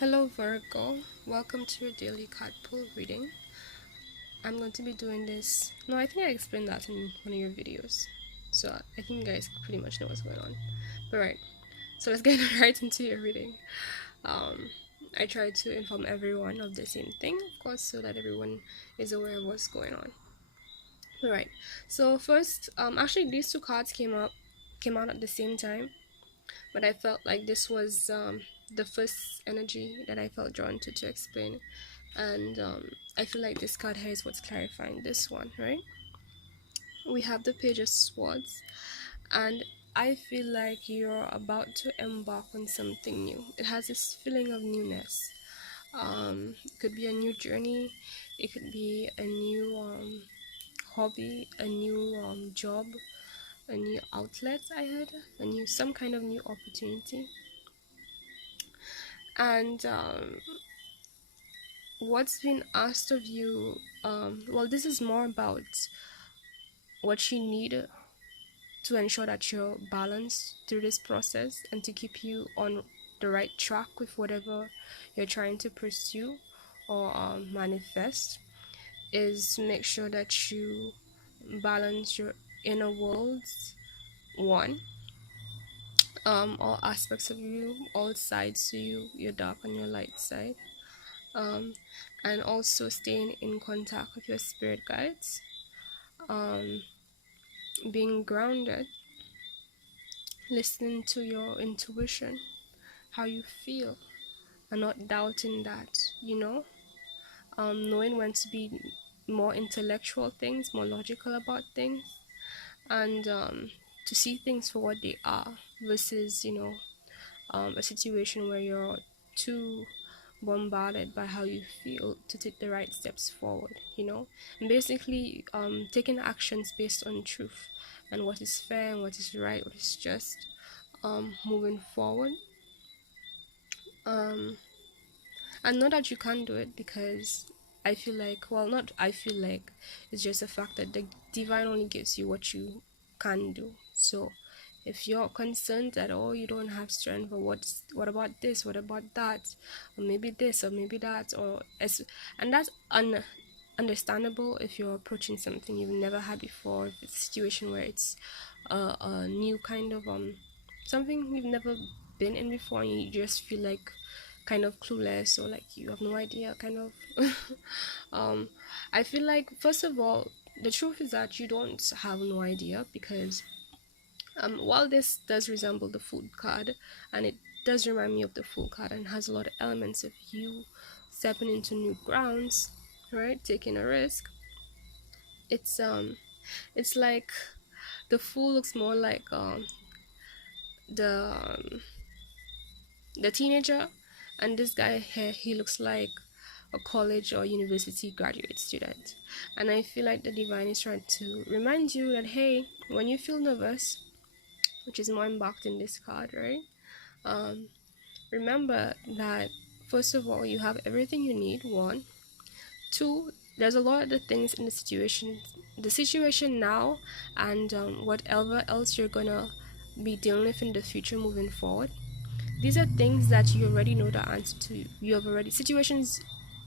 Hello Virgo, welcome to your daily card pull reading. I'm going to be doing this. No, I think I explained that in one of your videos. So I think you guys pretty much know what's going on. But right, so let's get right into your reading. Um, I try to inform everyone of the same thing, of course, so that everyone is aware of what's going on. Alright, so first, actually these two cards came out at the same time, but I felt like this was the first energy that I felt drawn to explain, and I feel like this card here is what's clarifying this one, right? We have the Page of Swords, and I feel like you're about to embark on something new. It has this feeling of newness. It could be a new journey, it could be a new hobby, a new job, a new outlet. I heard a new some kind of new opportunity, and what's been asked of you. Well, this is more about what you need to ensure that you're balanced through this process and to keep you on the right track with whatever you're trying to pursue or manifest, is to make sure that you balance your inner worlds, one, all aspects of you, all sides to you, your dark and your light side, um, and also staying in contact with your spirit guides, um, being grounded, listening to your intuition, how you feel, and not doubting that, knowing when to be more intellectual things, more logical about things, and to see things for what they are versus, a situation where you're too bombarded by how you feel to take the right steps forward, and basically taking actions based on truth and what is fair and what is right, what is just, moving forward. um and not that you can't do it, because I feel like, well, not I feel like, it's just a fact that the divine only gives you what you can do. So if you're concerned that, oh, you don't have strength, or what about this, what about that, or maybe this or maybe that, or as and that's understandable if you're approaching something you've never had before, if it's a situation where it's a new kind of something you've never been in before, and you just feel like kind of clueless, or like you have no idea, kind of. um I feel like, first of all, the truth is that you don't have no idea, because while this does resemble the Fool card, and it does remind me of the Fool card, and has a lot of elements of you stepping into new grounds, right, taking a risk, it's like the Fool looks more like the the teenager, and this guy here, he looks like a college or university graduate student. And I feel like the divine is trying to remind you that, hey, when you feel nervous, which is more embarked in this card, right, um remember that, first of all, you have everything you need, one. Two, there's a lot of the things in the situation now, and whatever else you're gonna be dealing with in the future moving forward. These are things that you already know the answer to. You have already situations.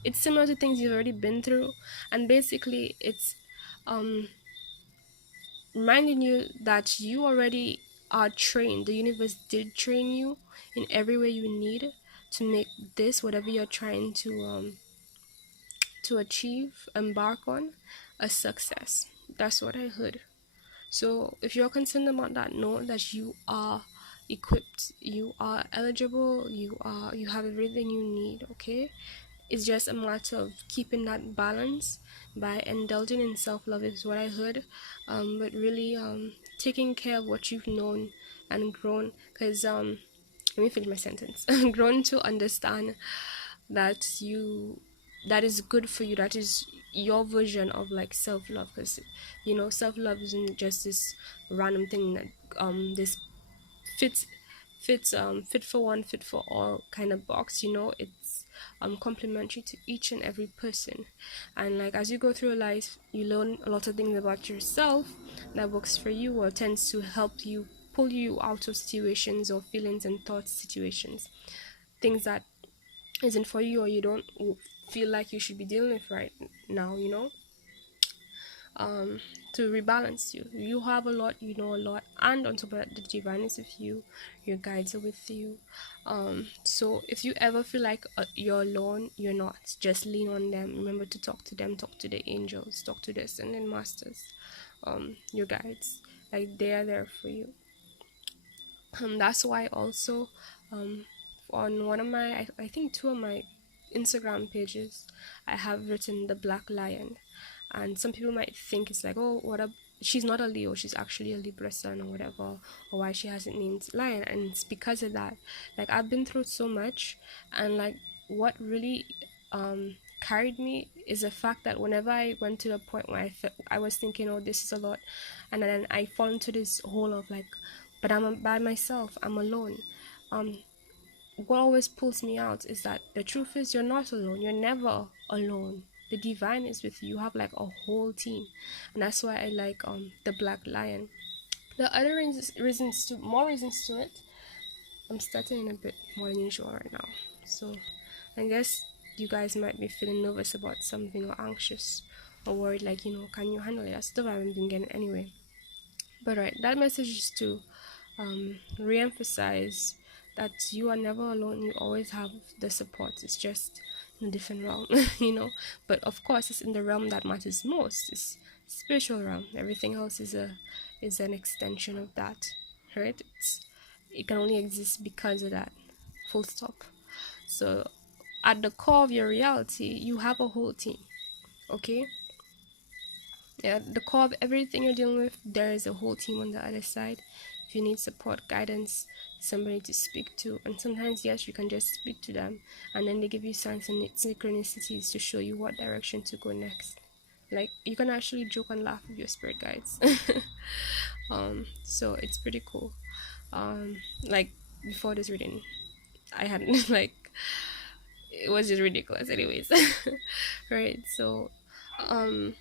It's similar to things you've already been through, and basically, it's um reminding you that you already are trained. The universe did train you in every way you need to make this, whatever you're trying to achieve, embark on, a success. That's what I heard. So if you're concerned about that, know that you are equipped, you are eligible, you have everything you need, okay? It's just a matter of keeping that balance by indulging in self-love, is what I heard. But really taking care of what you've known and grown, because let me finish my sentence. Grown to understand that that is good for you, that is your version of like self-love, because self-love isn't just this random thing that this fits fit for one, fit for all kind of box. It's complementary to each and every person, and like as you go through life, you learn a lot of things about yourself that works for you, or tends to help you pull you out of situations or feelings and thoughts situations, things that isn't for you, or you don't feel like you should be dealing with right now, um to rebalance you. You have a lot, you know a lot, and on top of that, the divine is with you, your guides are with you. So if you ever feel like you're alone, you're not. Just lean on them. Remember to talk to them, talk to the angels, talk to the ascended masters, your guides. Like, they are there for you. That's why also, um, on one of my, I think two of my Instagram pages, I have written the Black Lion, and some people might think it's like, oh, what a, she's not a Leo, she's actually a Libra sun or whatever, or why she hasn't named Lion, and it's because of that. Like, I've been through so much, and like, what really carried me is the fact that whenever I went to the point where I was thinking, oh, this is a lot, and then I fall into this hole of like, but I'm by myself, I'm alone. um what always pulls me out is that the truth is, you're not alone, you're never alone. The divine is with you. You have like a whole team, and that's why I like the Black Lion. The other reasons to more reasons to it, I'm stuttering a bit more than usual right now, so I guess you guys might be feeling nervous about something, or anxious, or worried, like, can you handle it? That's the vibe I've been getting anyway. But right, that message is to re-emphasize that you are never alone. You always have the support. It's just in a different realm, But of course, it's in the realm that matters most. It's spiritual realm. Everything else is an extension of that, right? It can only exist because of that. Full stop. So, at the core of your reality, you have a whole team. Okay, yeah, the core of everything you're dealing with, there is a whole team on the other side. If you need support, guidance, somebody to speak to, and sometimes, yes, you can just speak to them, and then they give you signs and synchronicities to show you what direction to go next. Like, you can actually joke and laugh with your spirit guides. So it's pretty cool. Like, before this reading, I had like, it was just ridiculous anyways. Right, so um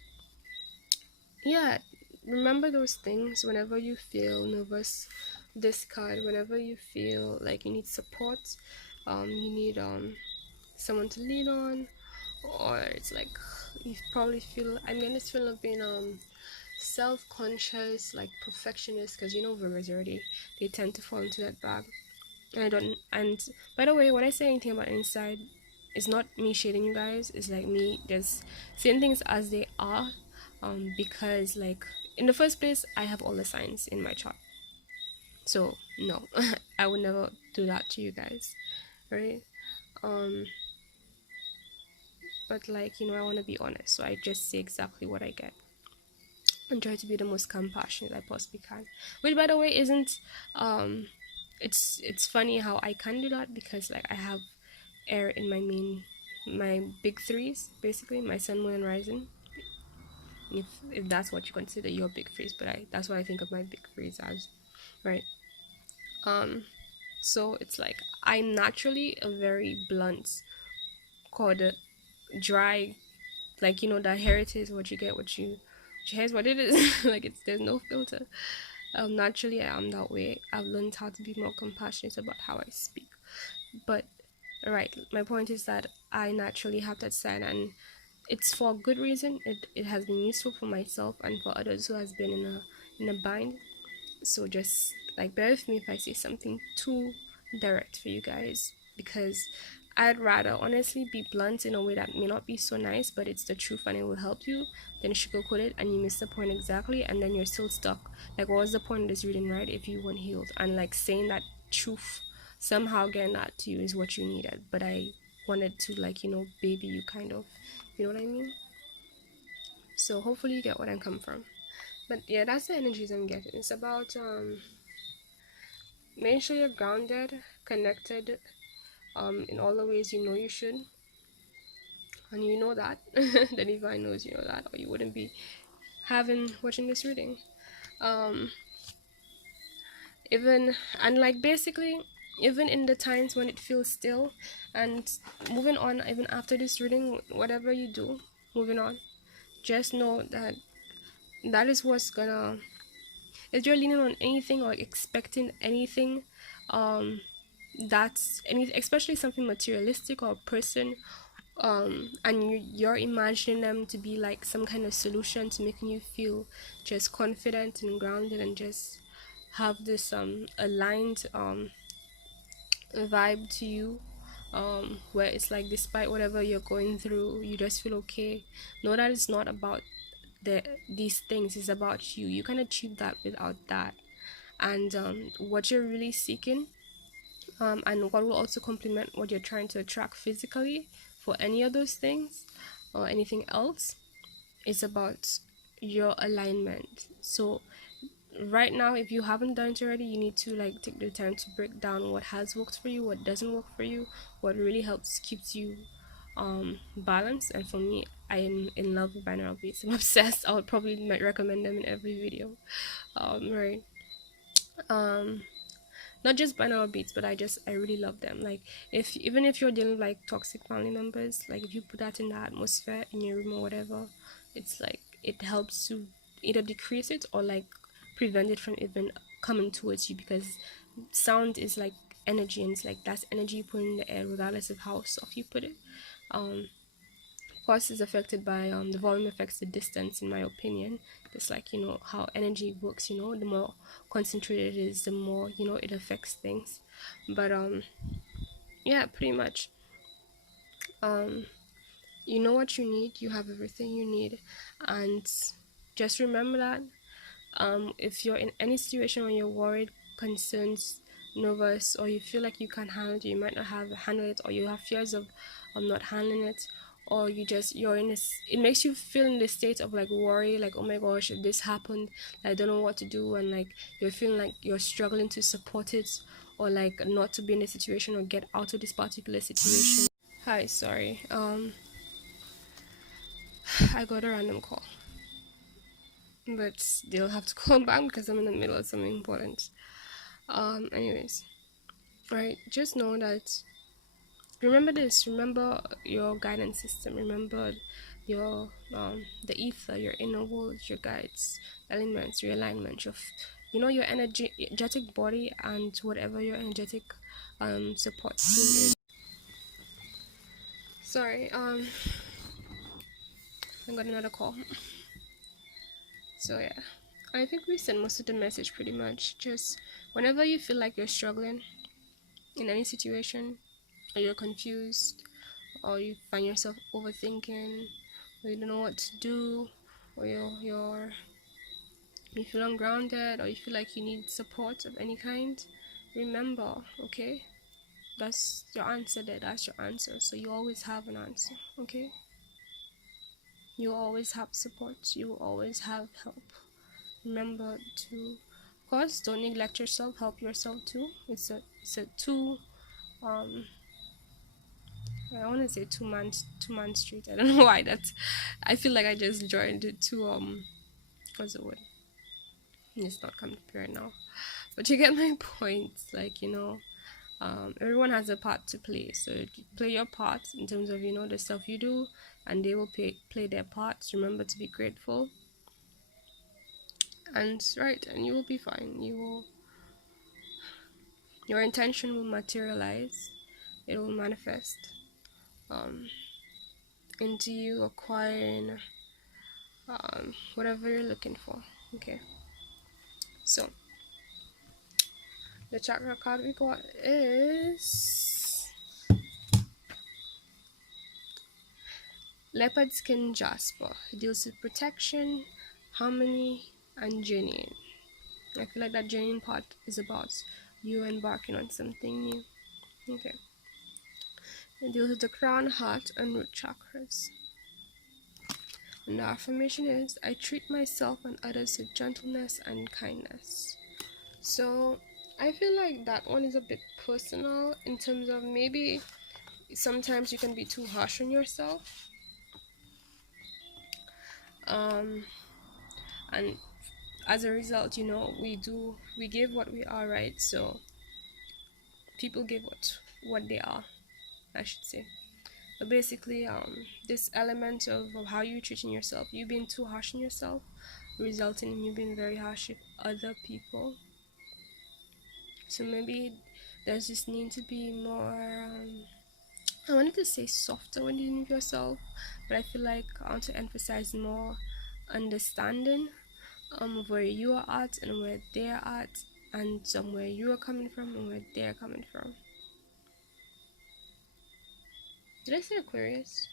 yeah, remember those things whenever you feel nervous. This card, whenever you feel like you need support, you need someone to lean on, or it's like you probably feel, I'm getting this feeling of being self-conscious, like perfectionist, because Virgos already, they tend to fall into that bag. And I don't, and by the way, when I say anything about inside, it's not me shading you guys, it's like me just seeing things as they are, because, like, in the first place, I have all the signs in my chart, so no, I would never do that to you guys, right? um but, like, I want to be honest, so I just say exactly what I get and try to be the most compassionate I possibly can, which, by the way, isn't it's funny how I can do that, because, like, I have air in my big threes, basically my sun, moon, and rising, if that's what you consider your big threes, but that's what I think of my big threes as, right? um so it's like, I'm naturally a very blunt, called dry, like, that heritage, what you get, here's what it is. Like, there's no filter. Naturally, I am that way. I've learned how to be more compassionate about how I speak. But, right, my point is that I naturally have that side, and it's for good reason. It has been useful for myself and for others who has been in a bind. So just, like, bear with me if I say something too direct for you guys, because I'd rather honestly be blunt in a way that may not be so nice, but it's the truth and it will help you, than sugarcoat it and you miss the point exactly, and then you're still stuck. Like, what was the point of this reading, right, if you weren't healed? And, like, saying that truth, somehow getting that to you is what you needed, but I wanted to, like, baby you, kind of, you know what I mean? So hopefully you get what I'm coming from. But yeah, that's the energies I'm getting. It's about making sure you're grounded, connected, in all the ways you know you should, and you know that. The divine knows you know that, or you wouldn't be watching this reading. Um, even and like basically, even in the times when it feels still, and moving on, even after this reading, whatever you do, moving on, just know that that is what's gonna. If you're leaning on anything or expecting anything, um, that's any, especially something materialistic or person, and you're imagining them to be like some kind of solution to making you feel just confident and grounded and just have this aligned vibe to you, where it's like despite whatever you're going through you just feel okay. Know that it's not about these things, it's about you. You can achieve that without that. And what you're really seeking, and what will also complement what you're trying to attract physically for any of those things or anything else, is about your alignment. So right now, if you haven't done it already, you need to like take the time to break down what has worked for you, what doesn't work for you, what really helps keeps you balanced. And for me, I am in love with binaural beats. I'm obsessed. I would probably might recommend them in every video. Right. um Not just binaural beats, but I really love them. Like, if even if you're dealing with like toxic family members, like if you put that in the atmosphere in your room or whatever, it's like it helps to either decrease it or like prevent it from even coming towards you, because sound is like energy, and it's like that's energy you put in the air regardless of how soft you put it. um of course, is affected by the volume affects the distance, in my opinion. It's like, how energy works. The more concentrated it is, the more it affects things. But yeah, pretty much. um you know what you need, you have everything you need. And just remember that if you're in any situation where you're worried, concerned, nervous, or you feel like you can't handle it, you might not have handle it, or you have fears of not handling it, or you're in this, it makes you feel in this state of like worry, like, oh my gosh, if this happened, I don't know what to do, and like you're feeling like you're struggling to support it, or like not to be in a situation or get out of this particular situation. Hi, sorry. I got a random call, but they'll have to call back because I'm in the middle of something important. Anyways, right, just know that, remember this, remember your guidance system, remember your the ether, your inner world, your guides, elements, your alignment, your energetic body, and whatever your energetic support team is. Sorry, I got another call. So yeah, I think we sent most of the message pretty much. Just whenever you feel like you're struggling in any situation, or you're confused, or you find yourself overthinking, or you don't know what to do, or you feel ungrounded, or you feel like you need support of any kind, remember, okay, that's your answer there, that's your answer. So you always have an answer, okay? You always have support, you always have help. Remember to, of course, don't neglect yourself, help yourself too. It's a two um I want to say two man street. I don't know why that. I feel like I just joined it to what's the word? It's not coming to me right now. But you get my point. Like, everyone has a part to play. So you play your part in terms of the stuff you do, and they will play their parts. Remember to be grateful, and right, and you will be fine. Your intention will materialize. It will manifest um into you acquiring whatever you're looking for. Okay. So the chakra card we got is Leopardskin Jasper. It deals with protection, harmony, and journeying. I feel like that journeying part is about you embarking on something new. Okay. It deals with the crown, heart, and root chakras. And the affirmation is, I treat myself and others with gentleness and kindness. So I feel like that one is a bit personal, in terms of maybe sometimes you can be too harsh on yourself, um and as a result, we give what we are, right? So people give what they are, I should say. But basically, this element of how you treating yourself, you being too harsh on yourself, resulting in you being very harsh with other people. So maybe There's this need to be more I wanted to say softer when dealing with yourself, but I feel like I want to emphasize more understanding of where you are at and where they're at, and somewhere you are coming from and where they're coming from. Did I say Aquarius?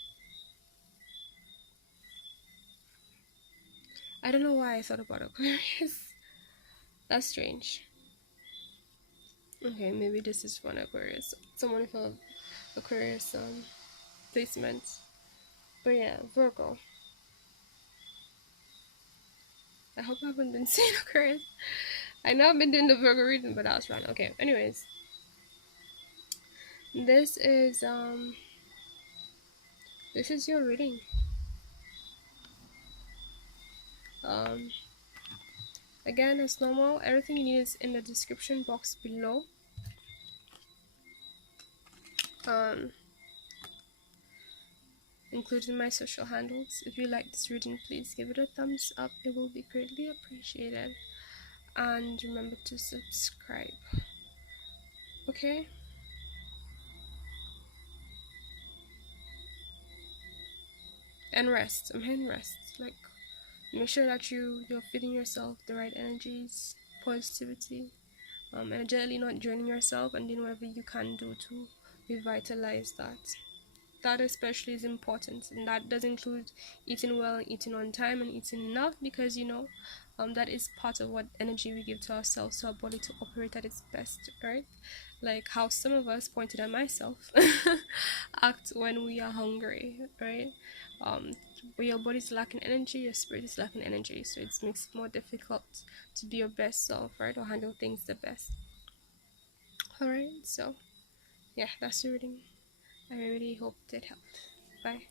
I don't know why I thought about Aquarius. That's strange. Okay, maybe this is for an Aquarius. Someone felt Aquarius placement. But yeah, Virgo. I hope I haven't been saying Aquarius. I know I've been doing the Virgo reading, but that was wrong. Okay, anyways. This is your reading. Um Again, as normal, everything you need is in the description box below. Um Including my social handles. If you like this reading, please give it a thumbs up. It will be greatly appreciated. And remember to subscribe. Okay? And rest. I'm hitting rest. Like, make sure that you're feeding yourself the right energies, positivity, energetically not draining yourself, and doing whatever you can do to revitalize that. That especially is important, and that does include eating well and eating on time and eating enough, because that is part of what energy we give to ourselves, to our body to operate at its best, right? Like how some of us, pointed at myself, act when we are hungry, right? um when your body's lacking energy, your spirit is lacking energy, so it makes it more difficult to be your best self, right, or handle things the best. All right, so yeah, that's the reading. I really hope it helped. Bye.